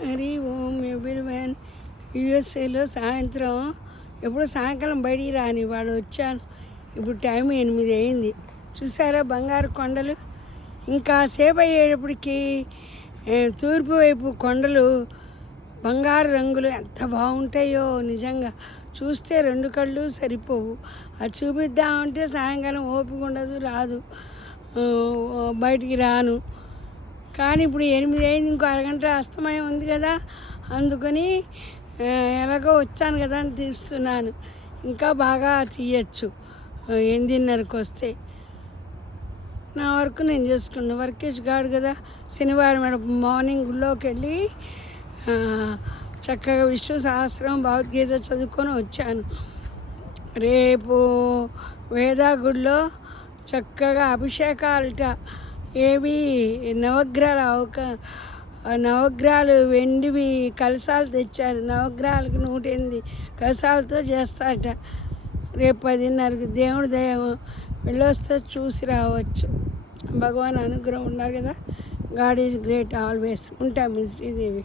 హరి ఓం everyone. యూఎస్ఏలో సాయంత్రం ఎప్పుడు సాయంకాలం బయటికి రాని వాడు వచ్చాను. ఇప్పుడు టైం 8 అయింది. చూసారా బంగారు కొండలు. ఇంకా సేపు అయ్యేటప్పటికి తూర్పు వైపు కొండలు బంగారు రంగులు ఎంత బాగుంటాయో నిజంగా చూస్తే 2 కళ్ళు సరిపోవు. అది చూపిద్దామంటే సాయంకాలం ఓపిక ఉండదు, రాదు, బయటికి రాను. కానీ ఇప్పుడు 8 అయింది, ఇంకో అరగంట అస్తమయం ఉంది కదా, అందుకని ఎలాగో వచ్చాను కదా అని తీస్తున్నాను. ఇంకా బాగా తీయచ్చు 8:30కి వస్తే. నా వర్క్ నేను చేసుకున్నాను. వర్కేజ్ గాడు కదా. శనివారం మార్నింగ్ గుళ్ళోకి వెళ్ళి చక్కగా విష్ణు సహస్రం భగవద్గీత చదువుకొని వచ్చాను. రేపు వేదా గుడిలో చక్కగా అభిషేకాలట. ఏవి నవగ్రహాలు వెండివి కలశాలు తెచ్చారు. నవగ్రహాలకు 108 కలశాలతో చేస్తారట. రేపు 10:30కి దేవుడి దయ వెళ్ళొస్తే చూసి రావచ్చు. భగవాన్ అనుగ్రహం ఉన్నారు కదా. God is great always. ఉంటాం శ్రీదేవి.